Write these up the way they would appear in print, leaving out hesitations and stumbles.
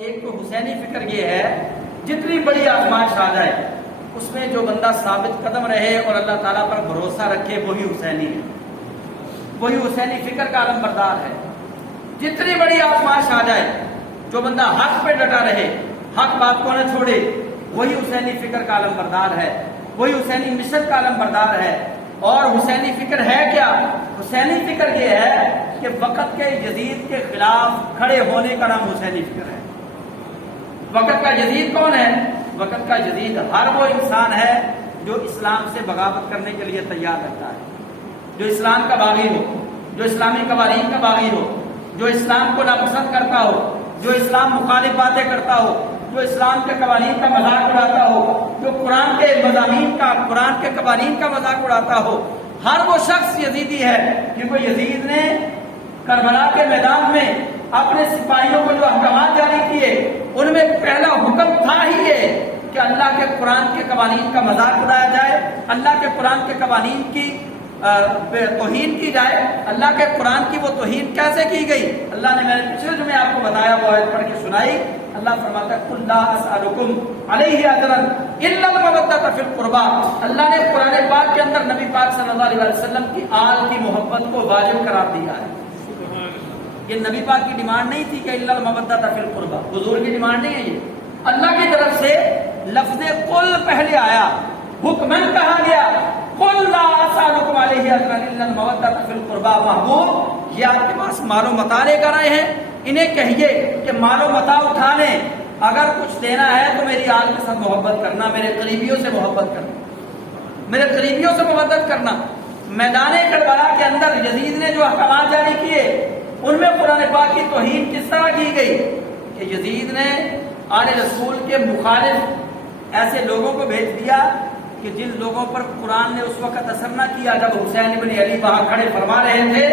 ایک تو حسینی فکر یہ ہے جتنی بڑی آزمائش آ جائے اس میں جو بندہ ثابت قدم رہے اور اللہ تعالیٰ پر بھروسہ رکھے وہی حسینی ہے، وہی حسینی فکر کا علم بردار ہے۔ جتنی بڑی آزمائش آ جائے جو بندہ حق پہ ڈٹا رہے، حق بات کو نہ چھوڑے، وہی حسینی فکر کا علم بردار ہے، وہی حسینی مشن کا علم بردار ہے۔ اور حسینی فکر ہے کیا؟ حسینی فکر یہ ہے کہ وقت کے یزید کے خلاف کھڑے ہونے کا نام حسینی فکر ہے۔ وقت کا یزید کون ہے؟ وقت کا یزید ہر وہ انسان ہے جو اسلام سے بغاوت کرنے کے لیے تیار رہتا ہے، جو اسلام کا باغی ہو، جو اسلامی قوانین کا باغی ہو، جو اسلام کو ناپسند کرتا ہو، جو اسلام مخالف باتیں کرتا ہو، جو اسلام کے قوانین کا مذاق اڑاتا ہو، جو قرآن کے مضامین کا، قرآن کے قوانین کا مذاق اڑاتا ہو، ہر وہ شخص یزیدی ہے۔ کیونکہ یزید نے کربلا کے میدان میں اپنے سپاہیوں کو جو احکامات جاری کیے ان میں پہلا حکم تھا ہی یہ کہ اللہ کے قرآن کے قوانین کا مذاق اڑایا جائے، اللہ کے قرآن کے قوانین کی توہین کی جائے۔ اللہ کے قرآن کی وہ توہین کیسے کی گئی؟ اللہ نے میں نے پچھلے جمعے آپ کو بتایا، وہ آیت پڑھ کے سنائی۔ اللہ فرماتا ہے قُلْ لَا أَسْأَلُكُمْ عَلَيْهِ أَجْرًا إِلَّا الْمَوَدَّةَ فِي الْقُرْبَىٰ۔ اللہ نے قرآن پاک کے اندر نبی پاک صلی اللہ علیہ وسلم کی آل کی محبت کو واجب قرار دیا ہے۔ یہ نبی پاک کی ڈیمانڈ نہیں تھی کہ اِلَّا الْمَوَدَّةَ فِي الْقُرْبَىٰ، حضور کی ڈیمانڈ نہیں ہے، یہ اللہ کی طرف سے لفظ قل پہلے آیا، حکمن کہا گیا قُلْ لَا أَسْأَلُكُمْ عَلَيْهِ أَجْرًا إِلَّا الْمَوَدَّةَ فِي الْقُرْبَىٰ۔ محبوب یہ آپ کے پاس مال و متاع لے کر آئے ہیں، انہیں کہیے کہ مال و متاع اٹھا لیں، اگر کچھ دینا ہے تو میری آل کے ساتھ محبت کرنا، میرے قریبیوں سے محبت کرنا، میرے قریبیوں سے محبت کرنا۔ میدان کربلا کے اندر یزید نے جو احکامات جاری کیے ان میں قرآن پاک کی توہین کس طرح کی گئی کہ یزید نے آل رسول کے مخالف ایسے لوگوں کو بھیج دیا کہ جن لوگوں پر قرآن نے اس وقت اثر نہ کیا جب حسین بن علی وہاں کھڑے فرما رہے تھے۔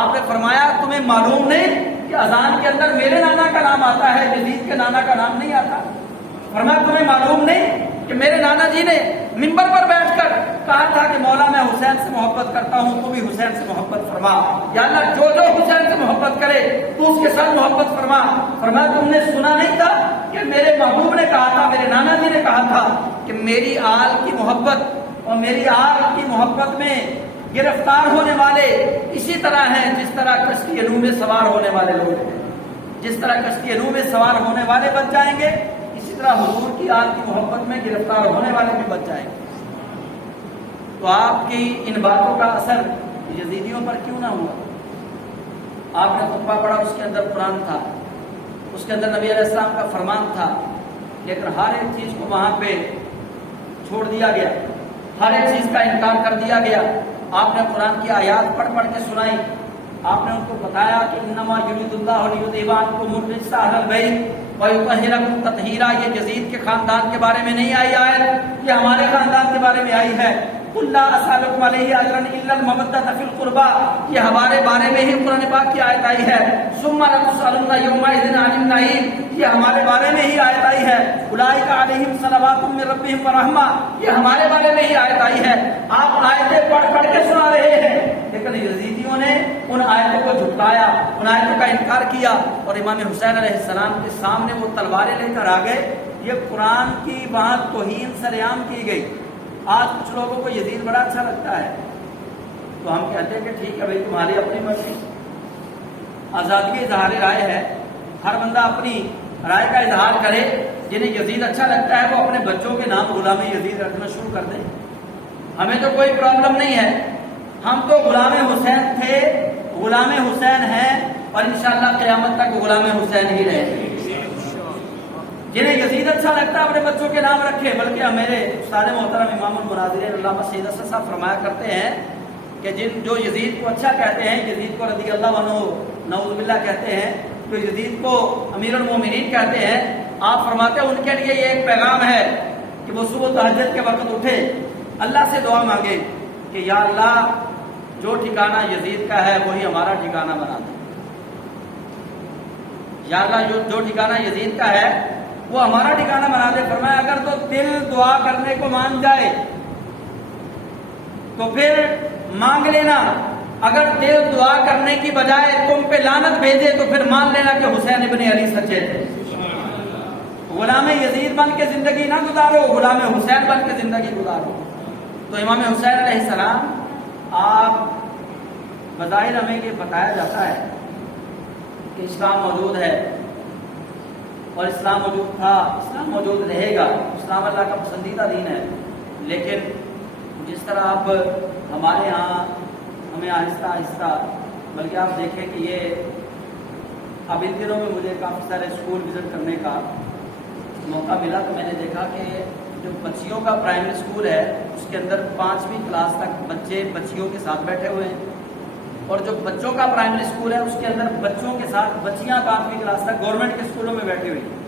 آپ نے فرمایا تمہیں معلوم نہیں کہ اذان کے اندر میرے نانا کا نام آتا ہے، یزید کے نانا کا نام نہیں آتا؟ فرمایا تمہیں معلوم نہیں کہ میرے نانا جی نے منبر پر بیٹھ کر کہا تھا کہ مولا میں حسین سے محبت کرتا ہوں، تو بھی حسین سے محبت فرما، یا اللہ جو جو حسین سے محبت کرے تو اس کے ساتھ محبت فرما۔ فرمایا تم نے سنا نہیں تھا کہ میرے محبوب نے کہا تھا، میرے نانا جی نے کہا تھا کہ میری آل کی محبت اور میری آل کی محبت میں گرفتار ہونے والے اسی طرح ہیں جس طرح کشتی نوح میں سوار ہونے والے لوگ ہیں، جس طرح کشتی نوح میں سوار ہونے والے بچ جائیں گے اسی طرح حضور کی آل کی محبت میں گرفتار ہونے والے بھی بچ جائیں گے۔ تو آپ کی ان باتوں کا اثر یزیدیوں پر کیوں نہ ہوا؟ آپ نے خطبہ پڑھا، اس کے اندر قرآن تھا، اس کے اندر نبی علیہ السلام کا فرمان تھا، لیکن ہر ایک چیز کو وہاں پہ چھوڑ دیا گیا، ہر ایک چیز کا انکار کر دیا گیا۔ آپ نے قرآن کی آیات پڑھ پڑھ کے سنائی، آپ نے ان کو بتایا کہ انما یرید اللہ لیذھب عنکم الرجس اہل البیت ویطہرکم تطہیرا۔ یہ یزید کے خاندان کے بارے میں نہیں آئی آیت، یہ ہمارے خاندان کے بارے میں آئی ہے۔ قُلْ لَا أَسْأَلُكُمْ عَلَيْهِ أَجْرًا إِلَّا الْمَوَدَّةَ فِي الْقُرْبَىٰ، یہ ہمارے بارے میں ہی قرآن پاک کی آیت آئی ہے۔ ثُمَّ لَتُسْأَلُنَّ يَوْمَئِذٍ عَنِ النَّعِيمِ، یہ ہمارے بارے میں ہی آیت آئی ہے۔ أُولَٰئِكَ عَلَيْهِمْ صَلَوَاتٌ مِّن رَّبِّهِمْ وَرَحْمَةٌ، یہ ہمارے بارے میں ہی آیت آئی ہے۔ آپ آیتیں پڑھ پڑھ کے سنا رہے ہیں، لیکن یزیدیوں نے ان آیتوں کو جھٹلایا، ان آیتوں کا انکار کیا، اور امام حسین علیہ السلام کے سامنے وہ تلواریں لے کر آ گئے۔ یہ قرآن کی وہاں توہین سرعام کی گئی۔ آج کچھ لوگوں کو یزید بڑا اچھا لگتا ہے تو ہم کہتے ہیں کہ ٹھیک ہے بھائی، تمہاری اپنی مرضی، آزادی اظہار رائے ہے، ہر بندہ اپنی رائے کا اظہار کرے۔ جنہیں یزید اچھا لگتا ہے وہ اپنے بچوں کے نام غلام یزید رکھنا شروع کر دیں، ہمیں تو کوئی پرابلم نہیں ہے۔ ہم تو غلام حسین تھے، غلام حسین ہیں، اور انشاءاللہ قیامت تک غلام حسین ہی رہیں گے۔ جنہیں یزید اچھا لگتا ہے اپنے بچوں کے نام رکھے، بلکہ میرے استاد محترم امام المناظرین علامہ سید اسد صاحب فرمایا کرتے ہیں کہ جو یزید کو اچھا کہتے ہیں، یزید کو رضی اللہ عنہ نعوذ باللہ کہتے ہیں، جو یزید کو امیر المومنین کہتے ہیں، آپ فرماتے ہیں ان کے لیے یہ ایک پیغام ہے کہ وہ صبح تہجد کے وقت اٹھے، اللہ سے دعا مانگے کہ یا اللہ جو ٹھکانہ یزید کا ہے وہی ہمارا ٹھکانہ بنا دے، یا اللہ جو ٹھکانہ یزید کا ہے وہ ہمارا ٹھکانہ بنا دے۔ فرمایا اگر تو دل دعا کرنے کو مان جائے تو پھر مانگ لینا، اگر دل دعا کرنے کی بجائے تم پہ لعنت بھیجے تو پھر مان لینا کہ حسین ابن علی سچے تھے۔ غلام یزید بن کے زندگی نہ گزارو، غلام حسین بن کے زندگی گزارو۔ تو امام حسین علیہ السلام آپ بظاہر ہمیں یہ بتایا جاتا ہے کہ اسلام موجود ہے اور اسلام موجود تھا، اسلام موجود رہے گا، اسلام اللہ کا پسندیدہ دین ہے، لیکن جس طرح اب ہمارے ہاں ہمیں آہستہ آہستہ، بلکہ آپ دیکھیں کہ یہ اب ان دنوں میں مجھے کافی سارے اسکول وزٹ کرنے کا موقع ملا، تو میں نے دیکھا کہ جو بچیوں کا پرائمری اسکول ہے اس کے اندر 5ویں کلاس تک بچے بچیوں کے ساتھ بیٹھے ہوئے ہیں، اور جو بچوں کا پرائمری اسکول ہے اس کے اندر بچوں کے ساتھ بچیاں 5ویں کلاس تک گورنمنٹ کے اسکولوں میں بیٹھی ہوئی ہیں۔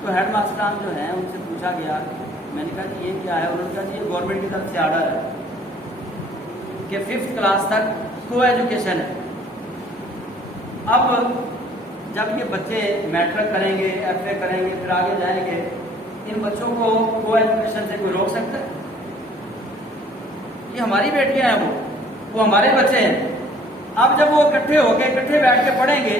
تو ہیڈ ماسٹران جو ہیں ان سے پوچھا گیا، میں نے کہا کہ یہ کیا ہے؟ انہوں نے کہا کہ یہ گورنمنٹ کی طرف سے آرڈر ہے کہ 5th کلاس تک کو ایجوکیشن ہے۔ اب جب یہ بچے میٹرک کریں گے، ایف اے کریں گے، پھر آگے جائیں گے، ان بچوں کو ایجوکیشن سے کوئی روک سکتا ہے؟ یہ ہماری بیٹیاں ہیں، وہ ہمارے بچے ہیں۔ اب جب وہ اکٹھے ہو کے اکٹھے بیٹھ کے پڑھیں گے،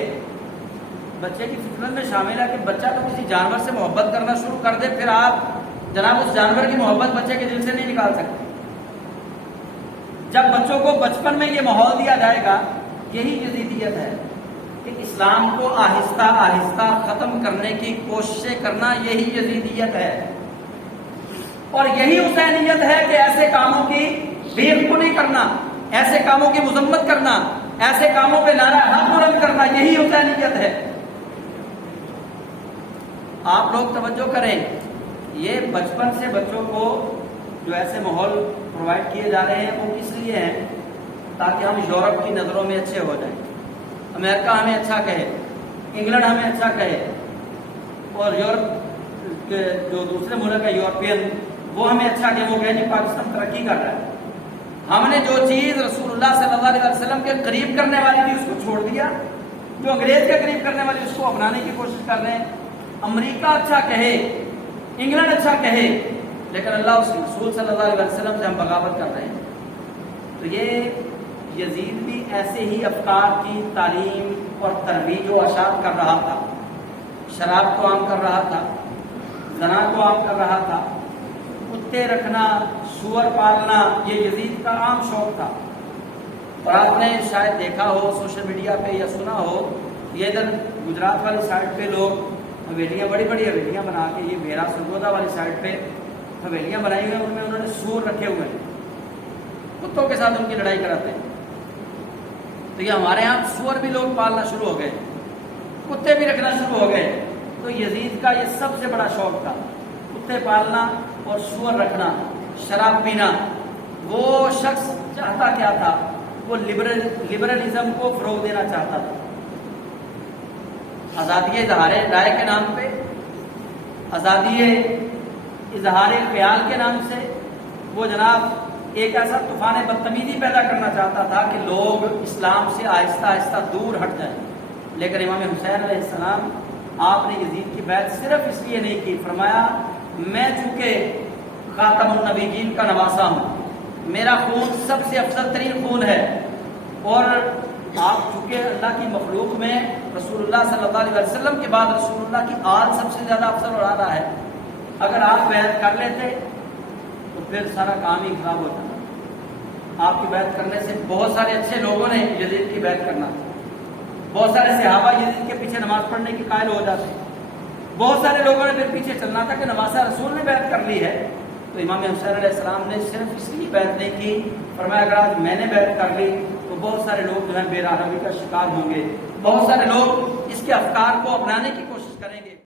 بچے کی فطرت میں شامل ہے کہ بچہ تو کسی جانور سے محبت کرنا شروع کر دے، پھر آپ جناب اس جانور کی محبت بچے کے دل سے نہیں نکال سکتے۔ جب بچوں کو بچپن میں یہ ماحول دیا جائے گا، یہی یزیدیت ہے کہ اسلام کو آہستہ آہستہ ختم کرنے کی کوششیں کرنا، یہی یزیدیت ہے، اور یہی حسینیت ہے کہ ایسے کاموں کی بے خبری کرنا، ایسے کاموں کی مذمت کرنا، ایسے کاموں پہ نعرہ حق بلند کرنا، یہی حسینیت ہے۔ آپ لوگ توجہ کریں، یہ بچپن سے بچوں کو جو ایسے ماحول پرووائڈ کیے جا رہے ہیں وہ کس لیے ہیں؟ تاکہ ہم یورپ کی نظروں میں اچھے ہو جائیں، امریکہ ہمیں اچھا کہے، انگلینڈ ہمیں اچھا کہے، اور یورپ کے جو دوسرے ملک ہے یورپین، وہ ہمیں اچھا کہے، وہ کہے پاکستان ترقی کر رہا ہے۔ ہم نے جو چیز رسول اللہ صلی اللہ علیہ وسلم کے قریب کرنے والی تھی اس کو چھوڑ دیا، جو انگریز کے قریب کرنے والی اس کو اپنانے کی کوشش کر رہے ہیں۔ امریکہ اچھا کہے، انگلینڈ اچھا کہے، لیکن اللہ اس کے رسول صلی اللہ علیہ وسلم سے ہم بغاوت کر رہے ہیں۔ تو یہ یزید بھی ایسے ہی افکار کی تعلیم اور ترویج و اشاعت کر رہا تھا، شراب کو عام کر رہا تھا، زنا کو عام کر رہا تھا، کتے رکھنا، سور پالنا، یہ یزید کا عام شوق تھا۔ اور آپ نے شاید دیکھا ہو سوشل میڈیا پہ یا سنا ہو، یہ ادھر گجرات والی سائڈ پہ لوگ حویلیاں، بڑی بڑی حویلیاں بنا کے، یہ بھیرا سرگودا والی سائڈ پہ حویلیاں بنائی ہوئی ہیں، ان میں انہوں نے سور رکھے ہوئے ہیں، کتوں کے ساتھ ان کی لڑائی کراتے ہیں۔ تو یہ ہمارے ہاں سور بھی لوگ پالنا شروع ہو گئے، کتے بھی رکھنا شروع ہو گئے۔ تو یزید کا یہ سب سے بڑا شوق تھا، کتے پالنا اور سور رکھنا، شراب پینا۔ وہ شخص چاہتا کیا تھا؟ وہ لبرلزم کو فروغ دینا چاہتا تھا، آزادی اظہار رائے کے نام پہ، آزادی اظہار خیال کے نام سے وہ جناب ایک ایسا طوفان بدتمیزی پیدا کرنا چاہتا تھا کہ لوگ اسلام سے آہستہ آہستہ دور ہٹ جائیں۔ لیکن امام حسین علیہ السلام، آپ نے یزید کی بیعت صرف اس لیے نہیں کی، فرمایا میں چونکہ خاتم النبیین کا نواسا ہوں، میرا خون سب سے افضل ترین خون ہے، اور آپ چونکہ اللہ کی مخلوق میں رسول اللہ صلی اللہ علیہ وسلم کے بعد رسول اللہ کی آل سب سے زیادہ افضل اور اعلیٰ ہے، اگر آپ بیعت کر لیتے تو پھر سارا کام ہی خراب ہو جاتا۔ آپ کی بیعت کرنے سے بہت سارے اچھے لوگوں نے یزید کی بیعت کرنا تھا، بہت سارے صحابہ یزید کے پیچھے نماز پڑھنے کے قائل ہو جاتے، بہت سارے لوگوں نے پھر پیچھے چلنا تھا کہ نواسا رسول نے بیعت کر لی ہے۔ تو امام حسین علیہ السلام نے صرف اس لیے بیعت نہیں کی، فرمایا اگر آج میں نے بیعت کر لی تو بہت سارے لوگ جو ہیں بے راہی کا شکار ہوں گے، بہت سارے لوگ اس کے افکار کو اپنانے کی کوشش کریں گے۔